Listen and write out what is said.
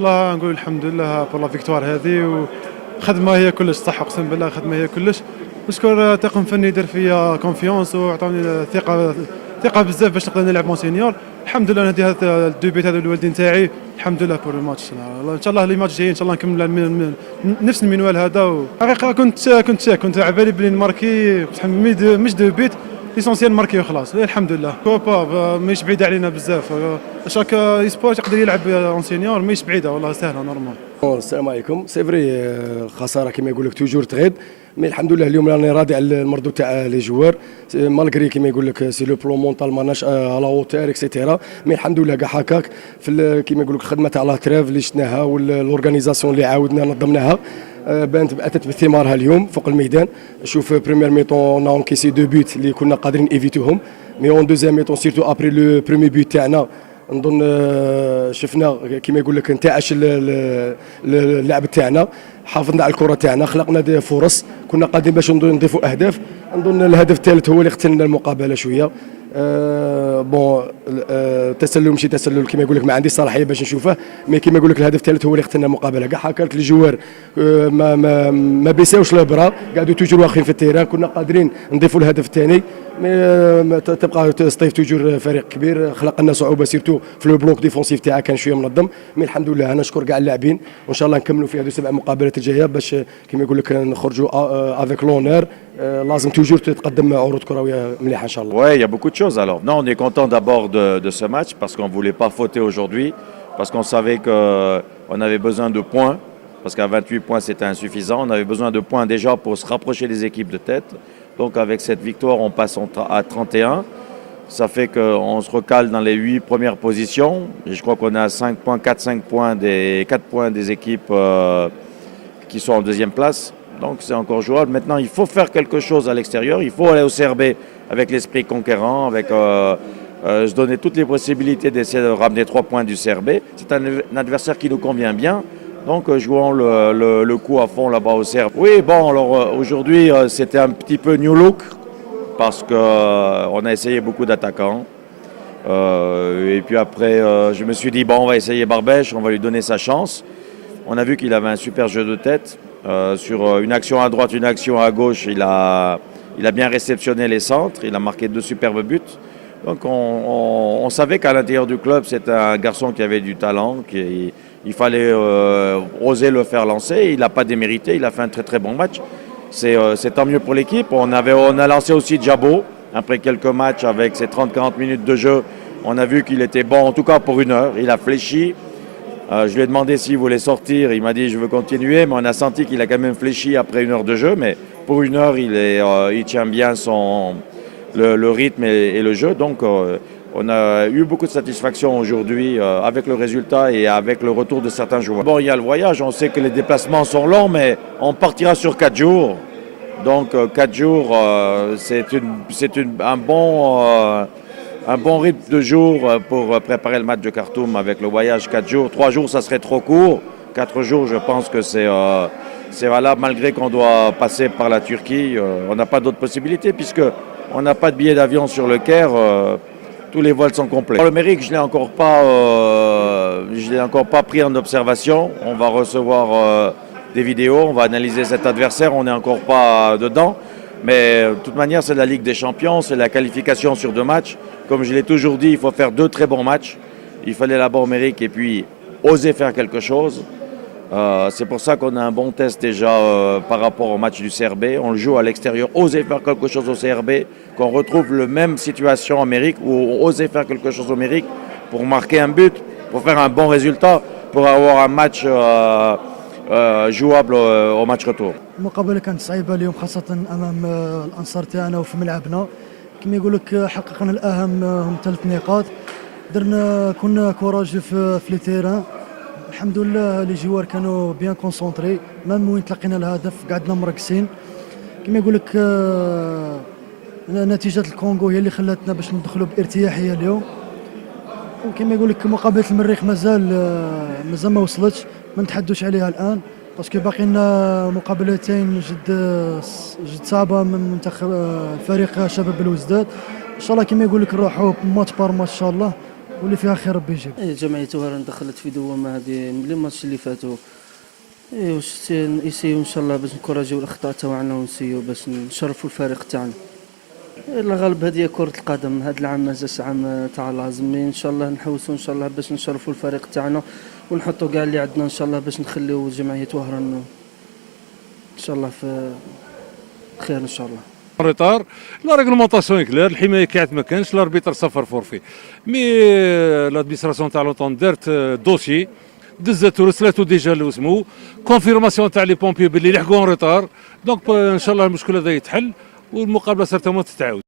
والله نقول الحمد لله بور لا فيكتوار هذه، وخدمه هي كلش صح، اقسم بالله خدمه هي كلش. نشكر طاقم فني دار فيا كونفيونس وعطوني ثقه بزاف باش نقدر نلعب مونسينيور. الحمد لله ندي هذا الدوبيت هذا الوالدين تاعي، الحمد لله بور الماتش. ان شاء الله لي ماتش جايين ان شاء الله نكمل نفس المنوال هذا. حقيقه كنت على بالي بلي نماركي مش دوبيت، ليسونسيال ماركي وخلاص. الحمد لله كوبا ماهيش بعيده علينا بزاف، شاك سبور يقدر يلعب اون سينيور، ماهيش بعيده والله سهله نورمال. السلام عليكم. سي فري الخساره كما يقول لك توجور تغيب، مي الحمد لله اليوم راني راضي على المردود تاع لي جوار، مالغري كما يقول لك سي لو بلون مونطال ماناش على اوتير اكسيتيرا، مي الحمد لله كاع هكاك في كما يقول لك الخدمه تاع لا تريف اللي شفناها والاورغانيزاسيون اللي عاودنا نظمناها اتت بثمارها اليوم فوق الميدان. شوف بريمير ميطون اون كيسي دو بوت اللي كنا قادرين ايفيتوهم، مي اون دوزيام ميطون سيرتو ابري لو بريمي بوت تاعنا نظن شفنا كما يقول لك انتعش اللعب تاعنا، حافظنا على الكره تاعنا، خلقنا دي فرص، كنا قادرين باش نضيفوا اهداف. نظن الهدف الثالث هو اللي قتلنا المقابله شويه. بون تسلل ماشي تسلل كما يقول لك ما عنديش صلاحيه باش نشوفه، مي كما يقول لك الهدف الثالث هو اللي قتلنا المقابله. كاع هكاك الجوار ما بيساوش البرا، قاعدوا توجور واقفين في التيران، كنا قادرين نضيفوا الهدف الثاني، مي تبقى ستيف توجور فريق كبير، خلق لنا صعوبه سيرتو في لو بلوك ديفونسيف تاعها كان شويه منظم، مي الحمد لله انا نشكر كاع اللاعبين، وان شاء الله نكملوا في هذه 7 مقابلات الجايه باش كما يقول لك نخرجوا افيك لونير. لازم توجور تقدم عروض كرويه مليحه ان شاء الله. Ouais, il y a beaucoup de choses alors. Non, on est content d'abord de ce match parce qu'on ne voulait pas fauter aujourd'hui, parce qu'on savait qu'on avait besoin de points, parce qu'à 28 points c'était insuffisant. On avait besoin de points déjà pour se rapprocher des équipes de tête. Donc avec cette victoire, on passe à 31. Ça fait qu'on se recale dans les 8 premières positions. Et je crois qu'on est à 5 points, 4 points des équipes qui sont en deuxième place. Donc c'est encore jouable. Maintenant, il faut faire quelque chose à l'extérieur. Il faut aller au CRB avec l'esprit conquérant, avec se donner toutes les possibilités d'essayer de ramener 3 points du CRB. C'est un adversaire qui nous convient bien. Donc jouons le coup à fond là-bas au CRB. Oui, bon, alors aujourd'hui, c'était un petit peu new look parce qu'on a essayé beaucoup d'attaquants. Et puis après, je me suis dit, bon, on va essayer Barbèche, on va lui donner sa chance. On a vu qu'il avait un super jeu de tête. Sur une action à droite, une action à gauche, il a bien réceptionné les centres, il a marqué 2 superbes buts. Donc on savait qu'à l'intérieur du club, c'était un garçon qui avait du talent, il fallait oser le faire lancer. Il n'a pas démérité, il a fait un très très bon match. C'est tant mieux pour l'équipe. On a lancé aussi Djabo, après quelques matchs avec ses 30-40 minutes de jeu. On a vu qu'il était bon, en tout cas pour 1 heure, il a fléchi. Je lui ai demandé s'il voulait sortir, il m'a dit je veux continuer, mais on a senti qu'il a quand même fléchi après 1 heure de jeu, mais pour 1 heure il tient bien le rythme et le jeu, donc on a eu beaucoup de satisfaction aujourd'hui avec le résultat et avec le retour de certains joueurs. Bon, il y a le voyage, on sait que les déplacements sont longs, mais on partira sur 4 jours, donc 4 jours c'est un bon rythme de jour pour préparer le match de Khartoum avec le voyage 4 jours. 3 jours, ça serait trop court. 4 jours, je pense que c'est valable malgré qu'on doit passer par la Turquie. On n'a pas d'autres possibilités puisqu'on n'a pas de billet d'avion sur le Caire. Tous les vols sont complets. Le Mérique, je ne l'ai encore pas pris en observation. On va recevoir des vidéos, on va analyser cet adversaire. On n'est encore pas dedans. Mais de toute manière, c'est la Ligue des Champions, c'est la qualification sur 2 matchs. Comme je l'ai toujours dit, il faut faire 2 très bons matchs. Il fallait là-bas au Mérique et puis oser faire quelque chose. C'est pour ça qu'on a un bon test déjà par rapport au match du CRB. On le joue à l'extérieur, oser faire quelque chose au CRB, qu'on retrouve la même situation en Mérique, où oser faire quelque chose au Mérique pour marquer un but, pour faire un bon résultat, pour avoir un match jouable au match retour. المقابلة كانت صعيبة اليوم خاصة أمام الأنصار تاعنا وفي ملعبنا. كما يقول لك حققنا الأهم هم 3 نقاط. كنا كوراجي في لي تيران. الحمد لله لي جوار كانوا بيان كونسونطري، مام وين تلقينا الهدف قعدنا مركزين. كما يقول لك نتيجة الكونغو هي اللي خلاتنا باش ندخلوا بارتياحية اليوم. وكما يقول لك مقابلة المريخ مازال ما وصلتش، ما نتحدوش عليها الآن. باسكو باقي لنا مقابلتين جد صعبه من منتخب فريق شباب الوزداد. ان شاء الله كما يقول لك نروحوا ماتش بار ماتش ان شاء الله، واللي فيها خير ربي يجيب. جمعية وهران دخلت في دوامة هذه من الماتش اللي فاتوا. واش يسيو ان شاء الله باش نكوراجيو الاخطاء تاعنا ونسيو باش نشرفوا الفريق تاعنا. الغالب هذه كرة القدم، هذا العام مازالش عام تاع لازم ان شاء الله نحوسوا ان شاء الله باش نشرفوا الفريق تاعنا ونحطوا كاع اللي عندنا ان شاء الله باش نخليو جمعية وهران ان شاء الله في خير ان شاء الله. ريتار لا ريغلومونطاسيون كلير، الحمايه كاعت ما كانش، الاربيتر صفر فورفي مي لادمينستراسيون تاع لوطون دارت دوسي دزاتو رسلاتو ديجا لوسمو كونفيرماسيون تاع لي بومبي باللي لحقوا ريتار، دونك ان شاء الله المشكل هذا يتحل والمقابله سيرتومون تتعاود.